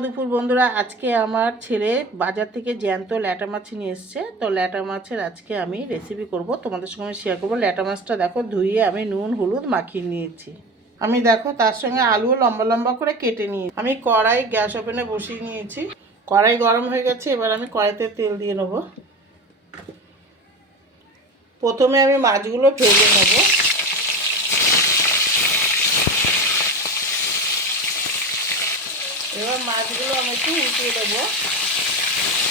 দুপুর বন্ধুরা, আজকে আমার ছেলে বাজার থেকে জ্যান্ত ল্যাটা মাছ নিয়ে এসছে। তো ল্যাটা মাছের আজকে আমি রেসিপি করব, তোমাদের সঙ্গে শেয়ার করব। ল্যাটা মাছটা দেখো ধুয়ে আমি নুন হলুদ মাখিয়ে নিয়েছি। আমি দেখো তার সঙ্গে আলু লম্বা লম্বা করে কেটে নিয়ে আমি কড়াই গ্যাস ওভেনে বসিয়ে নিয়েছি। কড়াই গরম হয়ে গেছে, এবার আমি কড়াইতে তেল দিয়ে নেব। প্রথমে আমি মাছগুলো ভেজে নেব। এবার মাছগুলো আমি একটু উল্টিয়ে দেবো।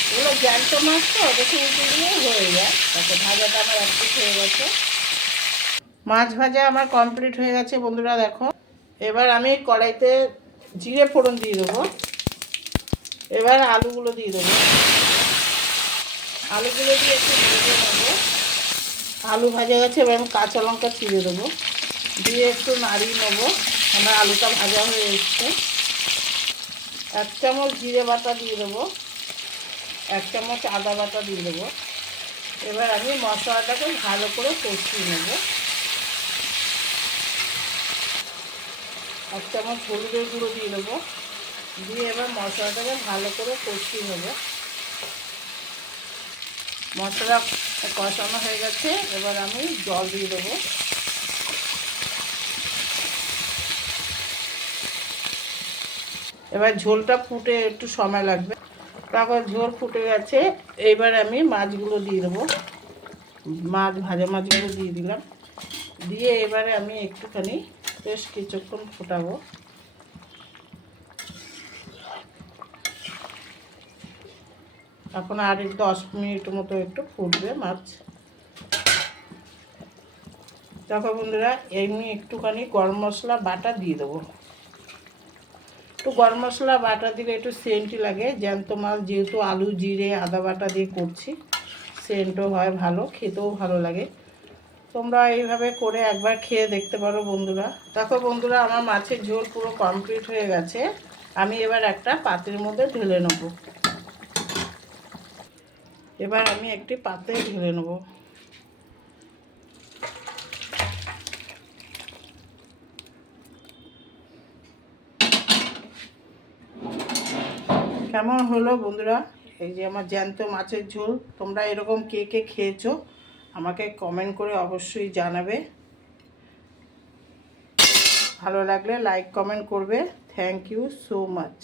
এগুলো জ্যান্ত মাছ তো বেশি উল্টে দিলেই হয়ে যায়। তাতে ভাজাটা আমার একটু হয়ে গেছে। মাছ ভাজা আমার কমপ্লিট হয়ে গেছে বন্ধুরা, দেখো। এবার আমি কড়াইতে জিরে ফোড়ন দিয়ে দেবো। এবার আলুগুলো দিয়ে দেবো। আলুগুলো দিয়ে একটু ভেজে নেবো। আলু ভাজা গেছে, এবার আমি কাঁচা লঙ্কা চিড়ে দেবো, দিয়ে একটু নাড়িয়ে নেবো। আমার আলুটা ভাজা হয়ে এসছে। 1 চামচ জিরে বাটা দিয়ে দেবো, 1 চামচ আদা বাটা দিয়ে দেবো। এবার আমি মশলাটাকে ভালো করে কষিয়ে নেব। 1 চামচ হলুদের গুঁড়ো দিয়ে দেবো, দিয়ে এবার মশলাটাকে ভালো করে কষিয়ে নেব। মশলা কষানো হয়ে গেছে, এবার আমি জল দিয়ে দেবো। এবার ঝোলটা ফুটে একটু সময় লাগবে। তারপর ঝোল ফুটে গেছে, এইবার আমি মাছগুলো দিয়ে দেবো। ভাজা মাছগুলো দিয়ে দিলাম, দিয়ে এবারে আমি একটুখানি বেশ কিছুক্ষণ ফোটাবো। এখন আর 10 মিনিট মতো একটু ফুটবে মাছ। দেখো বন্ধুরা, এমনি একটুখানি গরম মশলা বাটা দিয়ে দেবো। একটু গরম মশলা বাটা দিলে একটু সেন্টই লাগে। জ্যান্ত মাছ যেহেতু আলু জিরে আদা বাটা দিয়ে করছি, সেন্টও হয় ভালো, খেতেও ভালো লাগে। তোমরা এইভাবে করে একবার খেয়ে দেখতে পারো বন্ধুরা। দেখো বন্ধুরা, আমার মাছের ঝোল পুরো কমপ্লিট হয়ে গেছে। আমি এবার একটা পাত্রের মধ্যে ঢেলে নেব। এবার আমি একটি পাত্রে ঢেলে নেব। কেমন হলো বন্ধুরা এই যে আমার জ্যান্ত মাছের ঝোল? তোমরা এরকম কে কে খেয়েছো আমাকে কমেন্ট করে অবশ্যই জানাবে। ভালো লাগলে লাইক কমেন্ট করবে। Thank you so much.